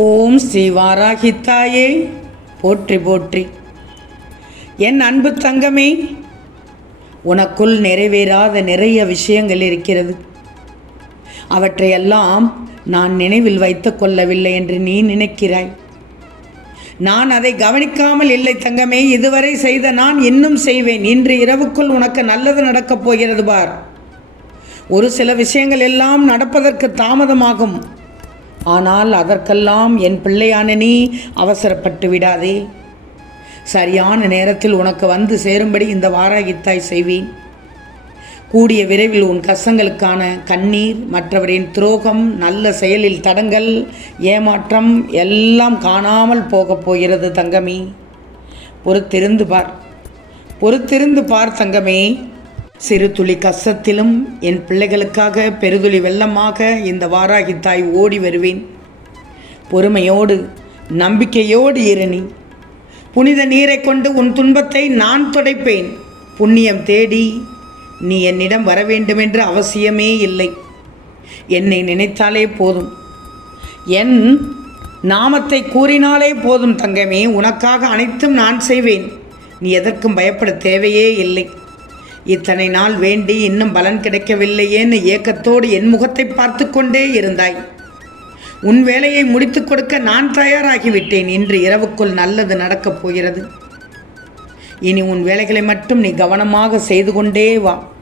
ஓம் ஸ்ரீ வாராகித்தாயே போற்றி போற்றி. என் அன்பு தங்கமே உனக்குள் நிறைவேறாத நிறைய விஷயங்கள் இருக்கிறது. அவற்றையெல்லாம் நான் நினைவில் வைத்துக் கொள்ளவில்லை என்று நீ நினைக்கிறாய். நான் அதை கவனிக்காமல் இல்லை தங்கமே இதுவரை செய்த நான் இன்னும் செய்வேன். இன்று இரவுக்குள் உனக்கு நல்லது நடக்கப் போகிறது பார். ஒரு சில விஷயங்கள் எல்லாம் நடப்பதற்கு தாமதமாகும். ஆனால் அதற்கெல்லாம் என் பிள்ளையான நீ அவசரப்பட்டு விடாதே. சரியான நேரத்தில் உனக்கு வந்து சேரும்படி இந்த வாராகித்தாய் செய்வேன். கூடிய விரைவில் உன் கஷ்டங்களுக்கான கண்ணீர் மற்றவரின் துரோகம் நல்ல செயலில் தடங்கள் ஏமாற்றம் எல்லாம் காணாமல் போகப் போகிறது தங்கமே. பொறுத்திருந்து பார். பொறுத்திருந்து பார் தங்கமே. சிறு துளி கஷ்டத்திலும் என் பிள்ளைகளுக்காக பெருதுளி வெள்ளமாக இந்த வாராகி தாய் ஓடி வருவேன். பொறுமையோடு நம்பிக்கையோடு இரணி புனித நீரை கொண்டு உன் துன்பத்தை நான் துடைப்பேன். புண்ணியம் தேடி நீ என்னிடம் வர வேண்டுமென்று அவசியமே இல்லை. என்னை நினைத்தாலே போதும். என் நாமத்தை கூறினாலே போதும் தங்கமே உனக்காக அனைத்தும் நான் செய்வேன். நீ எதற்கும் பயப்பட தேவையே இல்லை. இத்தனை நாள் வேண்டி இன்னும் பலன் கிடைக்கவில்லையேன்னு ஏக்கத்தோடு என் முகத்தை பார்த்து கொண்டே இருந்தாய். உன் வேலையை முடித்துக் கொடுக்க நான் தயாராகிவிட்டேன். இன்று இரவுக்குள் நல்லது நடக்கப் போகிறது. இனி உன் வேலைகளை மட்டும் நீ கவனமாக செய்து கொண்டே வா.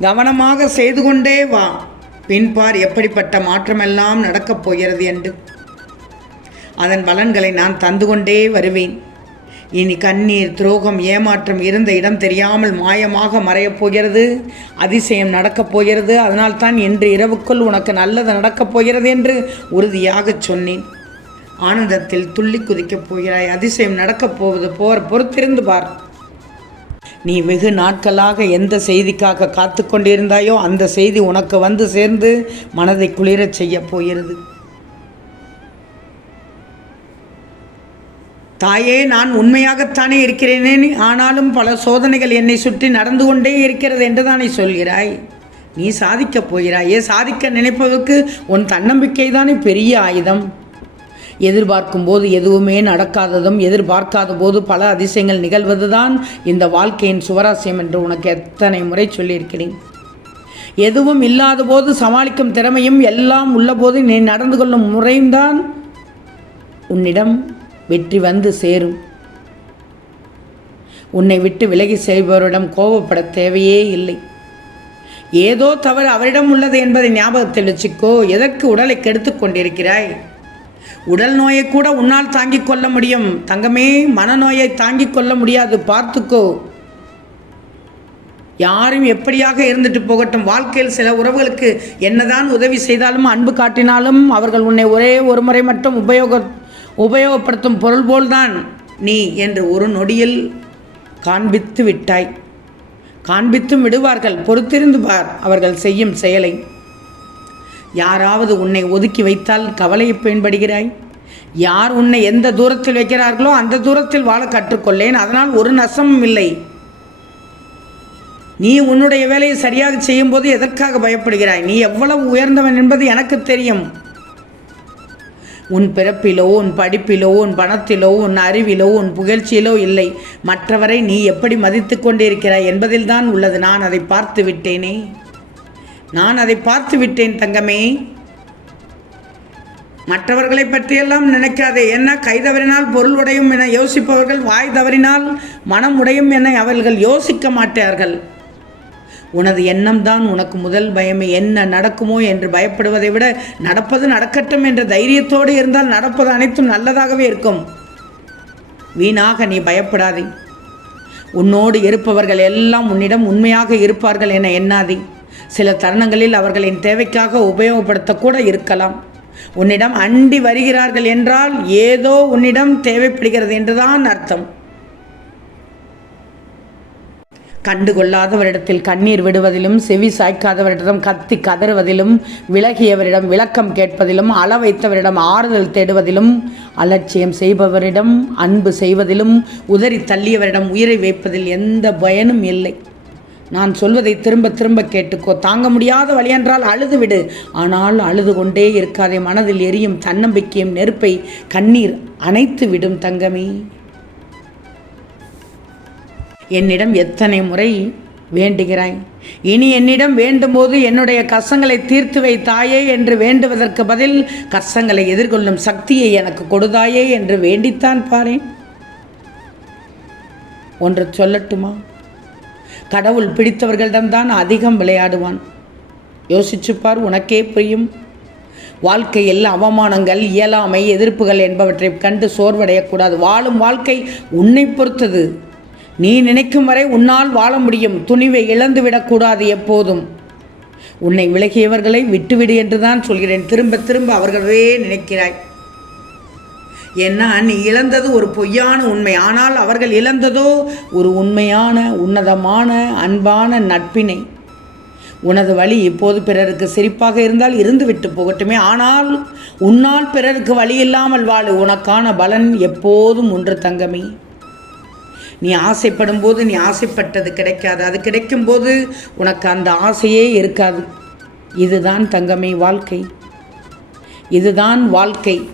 கவனமாக செய்து கொண்டே வா. பின்பார் எப்படிப்பட்ட மாற்றமெல்லாம் நடக்கப் போகிறது என்று. அதன் பலன்களை நான் தந்து கொண்டே வருவேன். இனி கண்ணீர் துரோகம் ஏமாற்றம் இருந்த இடம் தெரியாமல் மாயமாக மறையப் போகிறது. அதிசயம் நடக்கப் போகிறது. அதனால்தான் இன்று இரவுக்குள் உனக்கு நல்லது நடக்கப் போகிறது என்று உறுதியாகச் சொன்னேன். ஆனந்தத்தில் துள்ளி குதிக்கப் போகிறாய். அதிசயம் நடக்கப் போவது போர். பொறுத்திருந்து பார். நீ வெகு நாட்களாக எந்த செய்திக்காக காத்து கொண்டிருந்தாயோ அந்த செய்தி உனக்கு வந்து சேர்ந்து மனதை குளிரச் செய்யப் போகிறது. தாயே நான் உண்மையாகத்தானே இருக்கிறேனே? ஆனாலும் பல சோதனைகள் என்னை சுற்றி நடந்து கொண்டே இருக்கிறது என்று தானே சொல்கிறாய்? நீ சாதிக்கப் போகிறாயே சாதிக்க நினைப்பதற்கு உன் தன்னம்பிக்கை தானே பெரிய ஆயுதம். எதிர்பார்க்கும் போது எதுவுமே நடக்காததும் எதிர்பார்க்காத போது பல அதிசயங்கள் நிகழ்வது தான் இந்த வாழ்க்கையின் சுவராசியம் என்று உனக்கு எத்தனை முறை சொல்லியிருக்கிறேன். எதுவும் இல்லாத போது சமாளிக்கும் திறமையும் எல்லாம் உள்ளபோது நீ நடந்து கொள்ளும் முறையும் தான் உன்னிடம் வெற்றி வந்து சேரும். உன்னை விட்டு விலகி செய்பவரிடம் கோபப்பட தேவையே இல்லை. ஏதோ தவறு அவரிடம் உள்ளது என்பதை ஞாபகத்தில் வச்சுக்கோ. எதற்கு உடலை கெடுத்து கொண்டிருக்கிறாய்? உடல் நோயை கூட உன்னால் தாங்கிக் கொள்ள முடியும். தங்கமே மனநோயை தாங்கிக் கொள்ள முடியாது. பார்த்துக்கோ. யாரும் எப்படியாக இருந்துட்டு போகட்டும். வாழ்க்கையில் சில உறவுகளுக்கு என்னதான் உதவி செய்தாலும் அன்பு காட்டினாலும் அவர்கள் உன்னை ஒரே ஒரு முறை மட்டும் உபயோக உபயோகப்படுத்தும் பொருள் போல்தான் நீ என்று ஒரு நொடியில் காண்பித்து விட்டாய். காண்பித்தும் விடுவார்கள் பொறுத்திருந்து பார் அவர்கள் செய்யும் செயலை. யாராவது உன்னை ஒதுக்கி வைத்தால் கவலையை பயன்படுகிறாய்? யார் உன்னை எந்த தூரத்தில் வைக்கிறார்களோ அந்த தூரத்தில் வாழ கற்றுக்கொள்ளேன் அதனால் ஒரு நசமும் இல்லை. நீ உன்னுடைய வேலையை சரியாக செய்யும்போது எதற்காக பயப்படுகிறாய்? நீ எவ்வளவு உயர்ந்தவன் என்பது எனக்கு தெரியும். உன் பிறப்பிலோ உன் படிப்பிலோ உன் பணத்திலோ உன் அறிவிலோ உன் புகழ்ச்சியிலோ இல்லை. மற்றவரை நீ எப்படி மதித்து கொண்டிருக்கிறாய் என்பதில்தான் உள்ளது. நான் அதை பார்த்து விட்டேனே. நான் அதை பார்த்து விட்டேன் தங்கமே. மற்றவர்களை பற்றியெல்லாம் நினைக்காதே. என்ன கை தவறினால் பொருள் உடையும் என யோசிப்பவர்கள் வாய் தவறினால் மனம் உடையும் என அவர்கள் யோசிக்க மாட்டார்கள். உனது எண்ணம் தான் உனக்கு முதல் பயமே. என்ன நடக்குமோ என்று பயப்படுவதை விட நடப்பது நடக்கட்டும் என்ற தைரியத்தோடு இருந்தால் நடப்பது அனைத்தும் நல்லதாகவே இருக்கும். வீணாக நீ பயப்படாதே. உன்னோடு இருப்பவர்கள் எல்லாம் உன்னிடம் உண்மையாக இருப்பார்கள் என எண்ணாதே. சில தருணங்களில் அவர்களின் தேவைக்காக உபயோகப்படுத்தக்கூட இருக்கலாம். உன்னிடம் அண்டி வருகிறார்கள் என்றால் ஏதோ உன்னிடம் தேவைப்படுகிறது என்றுதான் அர்த்தம். கண்டுகொள்ளாதவரிடத்தில் கண்ணீர் விடுவதிலும் செவி சாய்க்காதவரிடம் கத்தி கதறுவதிலும் விலகியவரிடம் விளக்கம் கேட்பதிலும் அள வைத்தவரிடம் ஆறுதல் தேடுவதிலும் அலட்சியம் செய்பவரிடம் அன்பு செய்வதிலும் உதறி தள்ளியவரிடம் உயிரை வைப்பதில் எந்த பயனும் இல்லை. நான் சொல்வதை திரும்ப திரும்ப கேட்டுக்கோ. தாங்க முடியாத வழியென்றால் அழுது விடு ஆனால் அழுது கொண்டே இருக்காதே. மனதில் எரியும் தன்னம்பிக்கையும் நெருப்பை கண்ணீர் அணைத்து விடும் தங்கமே. என்னிடம் எத்தனை முறை வேண்டுகிறாய்? இனி என்னிடம் வேண்டும்போது என்னுடைய கஷ்டங்களை தீர்த்து வைத்தாயே என்று வேண்டுவதற்கு பதில் கஷ்டங்களை எதிர்கொள்ளும் சக்தியை எனக்கு கொடுதாயே என்று வேண்டித்தான் பாரேன். ஒன்று சொல்லட்டுமா? கடவுள் பிடித்தவர்களிடம்தான் அதிகம் விளையாடுவான். யோசிச்சுப்பார் உனக்கே புரியும். வாழ்க்கையில் அவமானங்கள் இயலாமை எதிர்ப்புகள் என்பவற்றை கண்டு சோர்வடையக்கூடாது வாழும் வாழ்க்கை உன்னை பொறுத்தது. நீ நினைக்கும் வரை உன்னால் வாழ முடியும். துணிவை இழந்து விடக்கூடாது எப்போதும். உன்னை விலகியவர்களை விட்டுவிடு என்று தான் சொல்கிறேன். திரும்ப திரும்ப அவர்களவே நினைக்கிறாய். ஏன்னா நீ இழந்தது ஒரு பொய்யான உண்மை. ஆனால் அவர்கள் இழந்ததோ ஒரு உண்மையான உன்னதமான அன்பான நட்பினை. உனது வழி இப்போது பிறருக்கு சிரிப்பாக இருந்தால் இருந்து விட்டு போகட்டுமே. ஆனால் உன்னால் பிறருக்கு வழி இல்லாமல் வாழு. உனக்கான பலன் எப்போதும் ஒன்று தங்கமே. நீ ஆசைப்படும் போது நீ ஆசைப்பட்டது கிடைக்காது. அது கிடைக்கும்போது உனக்கு அந்த ஆசையே இருக்காது. இதுதான் தங்கமே வாழ்க்கை. இதுதான் வாழ்க்கை.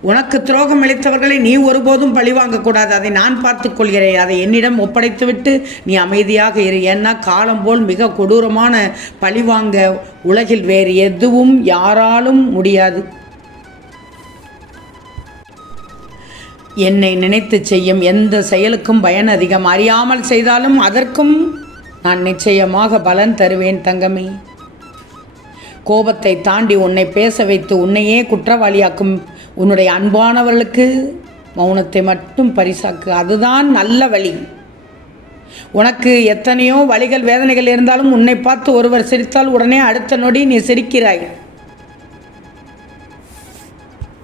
உனக்கு துரோகம் அளித்தவர்களை நீ ஒருபோதும் பழிவாங்கக்கூடாது அதை நான் பார்த்துக்கொள்கிறேன் அதை என்னிடம் ஒப்படைத்துவிட்டு நீ அமைதியாக இரு. ஏன்னா காலம் போல் மிக கொடூரமான பழிவாங்க உலகில் வேறு எதுவும் யாராலும் முடியாது. என்னை நினைத்து செய்யும் எந்த செயலுக்கும் பயன் அதிகம் அறியாமல் செய்தாலும் அதற்கும் நான் நிச்சயமாக பலன் தருவேன் தங்கமே. கோபத்தை தாண்டி உன்னை பேச வைத்து உன்னையே குற்றவாளியாக்கும் உன்னுடைய அன்பானவர்களுக்கு மௌனத்தை மட்டும் பரிசாக்கு. அதுதான் நல்ல வழி. உனக்கு எத்தனையோ வழிகள் வேதனைகள் இருந்தாலும் உன்னை பார்த்து ஒருவர் சிரித்தால் உடனே அடுத்த நொடி நீ சிரிக்கிறாய்.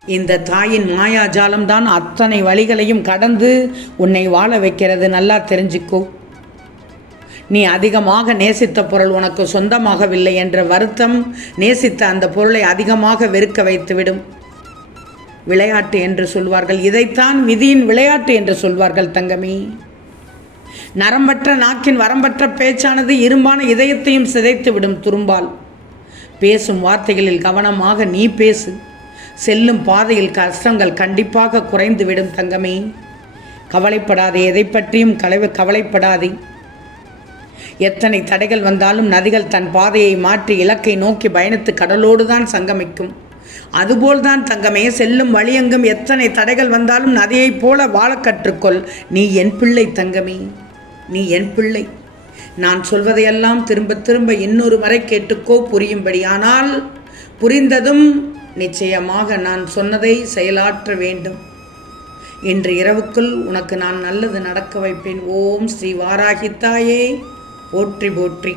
இந்த தாயின் மாயாஜாலம்தான் அத்தனை வழிகளையும் கடந்து உன்னை வாழ வைக்கிறது. நல்லா தெரிஞ்சுக்கோ. நீ அதிகமாக நேசித்த பொருள் உனக்கு சொந்தமாகவில்லை என்ற வருத்தம் நேசித்த அந்த பொருளை அதிகமாக வெறுக்க வைத்துவிடும். விளையாட்டு என்று சொல்வார்கள். இதைத்தான் விதியின் விளையாட்டு என்று சொல்வார்கள் தங்கமே. நரம்பற்ற நாக்கின் வரம்பற்ற பேச்சானது இரும்பான இதயத்தையும் சிதைத்து விடும் துரும்பால். பேசும் வார்த்தைகளில் கவனமாக நீ பேசு. செல்லும் பாதையில் கஷ்டங்கள் கண்டிப்பாக குறைந்து விடும் தங்கமே. கவலைப்படாதே எதை பற்றியும் கலவை கவலைப்படாதே. எத்தனை தடைகள் வந்தாலும் நதிகள் தன் பாதையை மாற்றி இலக்கை நோக்கி பயணித்து கடலோடு தான் சங்கமிக்கும். அதுபோல்தான் தங்கமே செல்லும் வழியெங்கும் எத்தனை தடைகள் வந்தாலும் நதியைப் போல வாழ கற்றுக்கொள். நீ என் பிள்ளை தங்கமே நீ என் பிள்ளை. நான் சொல்வதையெல்லாம் திரும்ப திரும்ப இன்னொரு வரை கேட்டுக்கோ புரியும்படி. ஆனால் புரிந்ததும் நிச்சயமாக நான் சொன்னதை செயலாற்ற வேண்டும். இன்று இரவுக்குள் உனக்கு நான் நல்லது நடக்க வைப்பேன். ஓம் ஸ்ரீ வாராகித்தாயே. போற்றி போற்றி.